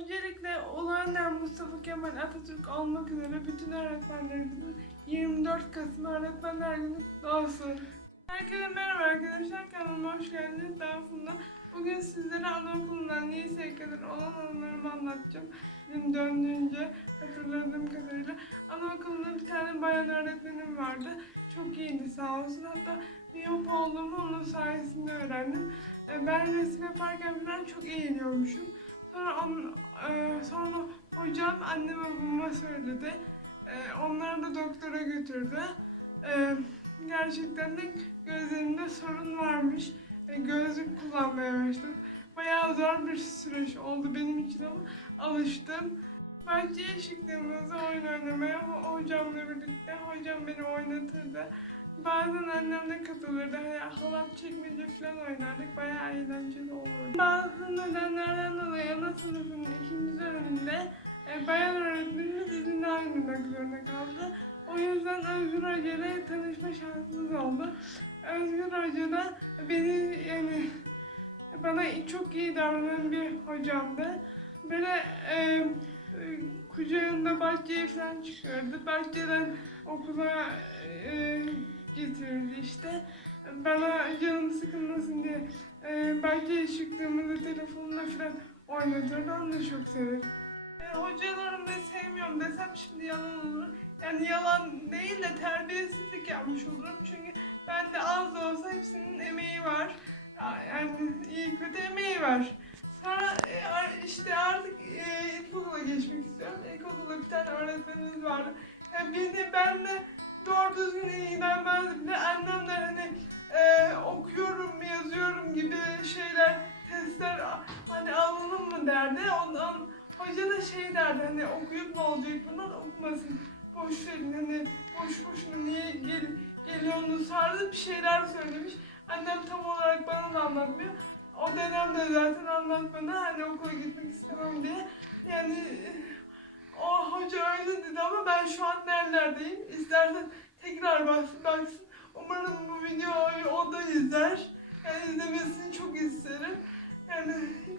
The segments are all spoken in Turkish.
Öncelikle Uluönder Mustafa Kemal Atatürk olmak üzere bütün öğretmenlerimizin 24 Kasım Öğretmenler Günü kutlu olsun. Herkese merhaba arkadaşlar, kanalıma hoş geldiniz. Ben Funda. Bugün sizlere anaokulundan liseye kadar olan anılarımı anlatacağım. Benim döndüğünce hatırladığım kadarıyla. Anaokulunda bir tane bayan öğretmenim vardı. Çok iyiydi sağ olsun. Hatta miyop olduğumu onun sayesinde öğrendim. E, Ben resim yaparken falan çok eğiliyormuşum. Sonra, on, e, sonra hocam anneme babama söyledi. E, onları da doktora götürdü. E, gerçekten de gözlerimde sorun varmış. E, gözlük kullanmaya başladım. Bayağı zor bir süreç oldu benim için ama alıştım. Bahçeye çıktığımızda oyun oynamaya ho- hocamla birlikte hocam beni oynatırdı. Bazen annem de katılırdı. Hani halat çekmece falan oynardık. Bayağı eğlenceli olurdu. Bazı nedenlerden dolayı ana sınıfın ikinci döneminde e, bayan öğretmenimiz izinli ayrılmak zorunda kaldı. O yüzden Özgür Hoca tanışma şansımız oldu. Özgür Hoca da beni yani bana çok iyi davranan bir hocamdı. Böyle e, e, kucağında bahçeye falan çıkıyordu. Bahçeden okula e, getirirdi işte. Bana canım sıkılmasın diye e, bahçeye çıktığımızda telefonla falan oynatırdı. Onu da çok severim. E, hocalarımı da sevmiyorum desem şimdi yalan olur. Yani yalan değil de terbiyesizlik yapmış olurum. Çünkü bende az da olsa hepsinin emeği var. Yani iyi kötü emeği var. Sonra e, işte artık e, ilkokula geçmek istiyorum. İlkokulda bir tane öğretmenimiz vardı. Yani beni ben de doğru düzgün ilgilenmezdi. Bir de annemler hani e, okuyorum, yazıyorum gibi şeyler, testler hani alınır mı derdi. Ondan hoca da şey derdi hani okuyup ne olacak bundan okumasın. Boş verin hani boş boşuna niye gel, geliyorsunuz tarzı bir şeyler söylemiş. Annem tam olarak bana da anlatmıyor. O dönem de zaten anlatmadı hani okula gitmek istemem diye. Yani o hoca öyle dedi ama ben şu an nerelerdeyim. İstersen tekrar baksın. baksın. Umarım bu videoyu o da izler. Yani izlemesini çok isterim. Yani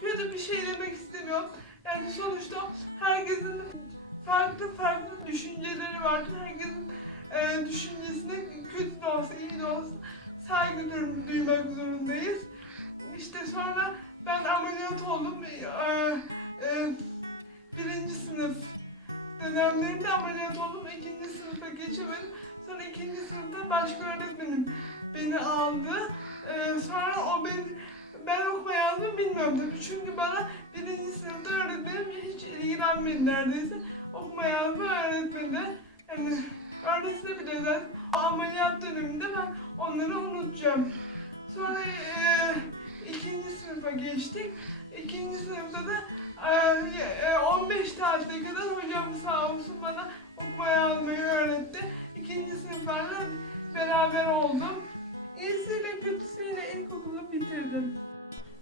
kötü bir şey demek istemiyorum. Yani sonuçta herkesin farklı farklı düşünceleri vardır. Herkesin e, düşüncesine kötü de olsa iyi de olsa saygı duy- duymak zorundayız. İşte sonra ben ameliyat oldum. Dönemlerinde ameliyat oldum. İkinci sınıfa geçemedim. Sonra ikinci sınıfta başka öğretmenim beni aldı. E, sonra o beni ben okuma yazma bilmiyorum tabii. Çünkü bana birinci sınıfta öğretmenim hiç ilgilenmedi neredeyse. Okuma yazma öğretmedi. Yani öğretse bile zaten ameliyat döneminde ben onları unutacağım. Sonra eee, ikinci sınıfa geçtik. İkinci sınıfta da e, 15 tatile kadar hocam sağ olsun bana okuma yazmayı öğretti. İkinci sınıflarla beraber oldum. İyisiyle kötüsüyle ilkokulu bitirdim.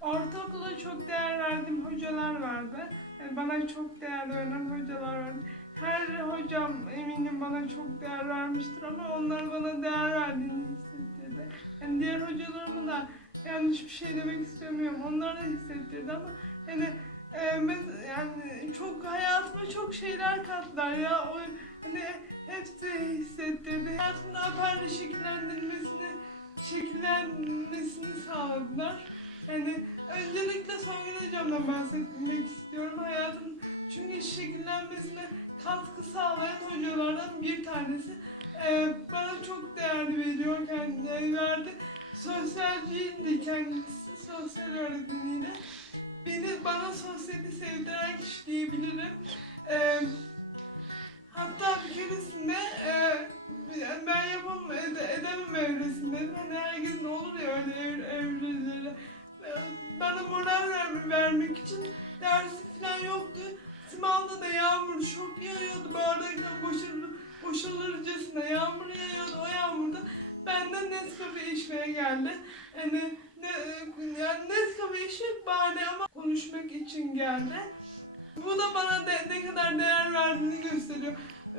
Ortaokulda çok değer verdiğim hocalar vardı. Yani bana çok değer veren hocalar vardı. Her hocam eminim bana çok değer vermiştir ama onlar bana değer verdiğini hissettirdi. Yani diğer hocalarımı da yanlış bir şey demek istemiyorum. Onlar da hissettirdi ama hani e, yani çok hayatıma çok şeyler kattılar ya. O hani hepsi hissettirdi. Hayatımda apayrı şekillendirmesini şekillenmesini sağladılar. Yani öncelikle Songül Hocam'dan bahsetmek istiyorum. Hayatım çünkü şekillenmesine katkı sağlayan hocalardan bir tanesi. Ee, bana çok değerli veriyor kendileri verdi. Sosyalciydi kendisi, sosyal öğretmeniydi. Beni bana sosyali sevdiren kişi diyebilirim. Ee, hatta bir keresinde e, ben yapamam, ede, edemem evresinde. Hani herkesin olur ya öyle ev, evreleri. Bana moral ver, vermek için dersi falan yoktu. Simav'da da yağmur çok yağıyordu. Bardaktan boşalır, boşalırcasına yağmur yağıyordu. O yağmurda benden Nescafe içmeye geldi. Yani, ne, yani Nescafe içip bari ama konuşmak için geldi. Bu da bana de, ne kadar değer verdiğini gösteriyor.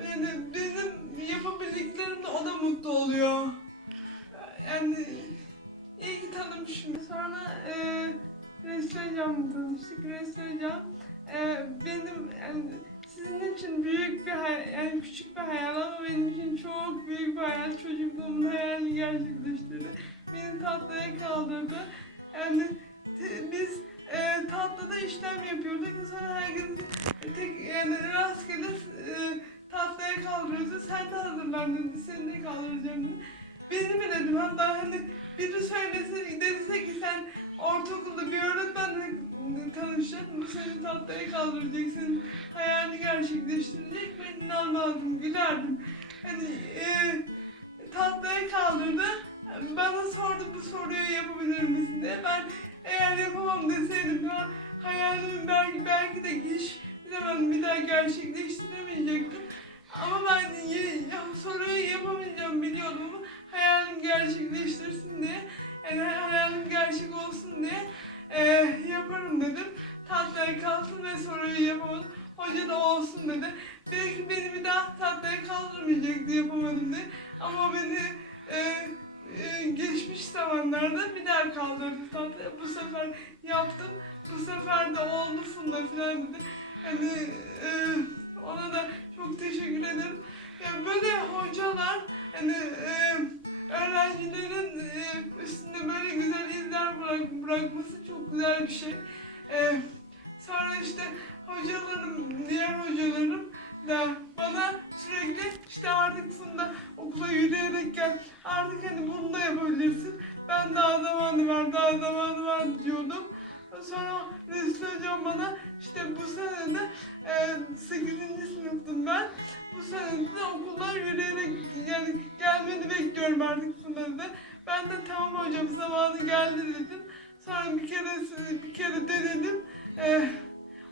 Yani benim yapabildiklerimde o da mutlu oluyor. Yani iyi ki tanımışım. Sonra e, Hocam'la tanıştık. Resli Hocam e, benim yani sizin için büyük bir hayal, yani küçük bir hayal ama benim için çok büyük bir hayal. Çocukluğumun hayalini gerçekleştirdi. Beni tatlıya kaldırdı. Yani biz e, tatlıda işlem yapıyorduk. Sonra herkes tek yani rastgele e, tatlıya kaldırıyordu. Sen de hazırlan dedi. Seni de kaldıracağım dedi. Beni mi dedim hatta hani biri söylese dediyse ki sen ortaokulda bir öğretmenle tanışacaksın. Bu seni tatlıya kaldıracak. Senin hayalini gerçekleştirecek. Gerçekleştirsin diye yani hayalim gerçek olsun diye e, yaparım dedim. Tatlıya kalsın ve soruyu yapamadım. Hoca da olsun dedi. Belki beni bir daha tatlıya kaldırmayacaktı yapamadım diye. Ama beni e, e, geçmiş zamanlarda bir daha kaldırdı tatlıya. Bu sefer yaptım. Bu sefer de oldu Funda falan dedi. Hani e, ona da çok teşekkür ederim. Yani böyle hocalar hani e, öğrencilerin e, üstünde böyle güzel izler bırak, bırakması çok güzel bir şey. E, sonra işte hocalarım, diğer hocalarım da bana sürekli işte artık Funda okula yürüyerek gel. Artık hani bunu da yapabilirsin. Ben daha zamanı var, daha zamanı var diyordum. Sonra Resul hocam bana işte bu sene de e, 8. sınıftım ben. Hocam zamanı geldi dedim. Sonra bir kere bir kere denedim. E,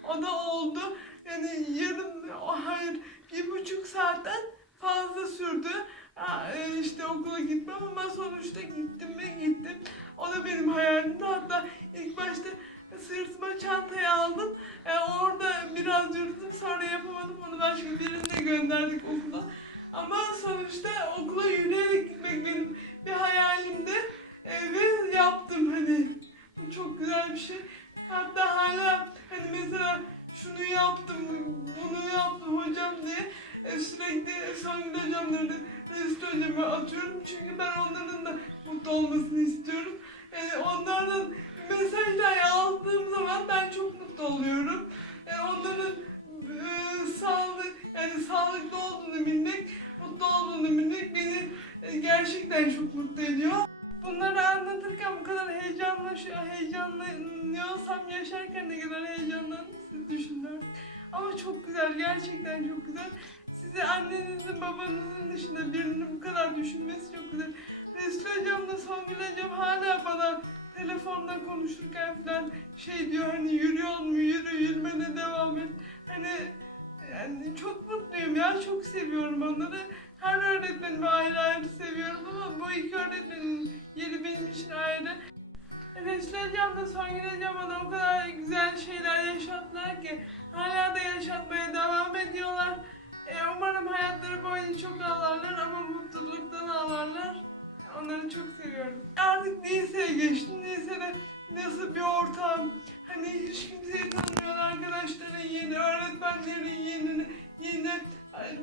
o da oldu. Yani yarım, hayır bir buçuk saatten fazla sürdü. Ha, e, işte okula gitmem ama sonuçta gittim ve gittim. O da benim hayalimdi. Hatta ilk başta sırtıma çantayı aldım. E, orada biraz yürüdüm sonra yapamadım. Onu başka birine gönderdik okula. Ama sonuçta okula yürüyerek gitmek benim bir hayalimdi. Ve yaptım hani. Bu çok güzel bir şey. Hatta hala hani mesela şunu yaptım, bunu yaptım hocam diye e, sürekli Songül hocamları, Resul hocama atıyorum. Çünkü ben onların da mutlu olmasını istiyorum. E, onlardan mesajlar aldığım zaman ben çok mutlu oluyorum. Heyecanlanıyorsam yaşarken ne kadar heyecanlandım siz düşünün. Ama çok güzel, gerçekten çok güzel. Sizi annenizin, babanızın dışında birinin bu kadar düşünmesi çok güzel. Resul hocamla Songül hocam hala bana telefonda konuşurken falan şey diyor hani yürüyor mu yürü yürümene devam et. Hani yani çok mutluyum ya çok seviyorum onları. Her öğretmenimi ayrı ayrı seviyorum Hocam da Songül hocam bana o kadar güzel şeyler yaşattılar ki hala da yaşatmaya devam ediyorlar. E, umarım hayatları boyunca çok ağlarlar ama mutluluktan ağlarlar. Onları çok seviyorum. Artık liseye geçtim. Lisede nasıl bir ortam. Hani hiç kimseyi tanımıyorsun. Arkadaşların yeni, öğretmenlerin yeni, yeni.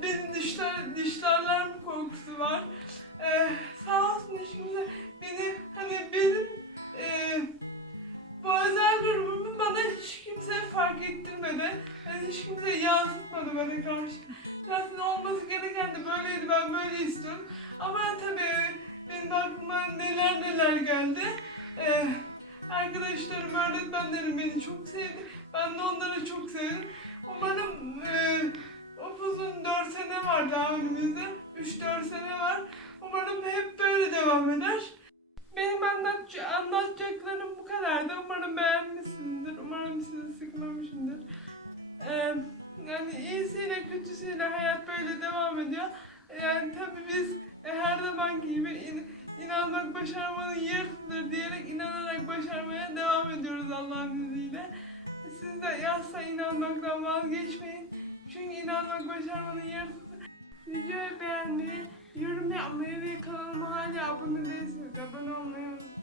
Benim dişler, dişlerler korkusu var. Ee, sağ olsun hiç kimse beni hani benim e, bu özel durumumu bana hiç kimse fark ettirmedi. Yani hiç kimse yansıtmadı bana karşı. Zaten olması gereken de böyleydi. Ben böyle istiyorum. Ama tabii benim aklıma neler neler geldi. Ee, arkadaşlarım, öğretmenlerim beni çok sevdi. Ben de onları çok sevdim. Umarım e, upuzun 4 yani iyisiyle kötüsüyle hayat böyle devam ediyor. Yani tabii biz e, her zaman gibi in- inanmak başarmanın yarısıdır diyerek inanarak başarmaya devam ediyoruz Allah'ın izniyle. Siz de yazsa inanmaktan vazgeçmeyin. Çünkü inanmak başarmanın yarısıdır. Videoyu beğenmeyi, yorum yapmayı ve kanalıma hala abone değilseniz abone olmayı unutmayın.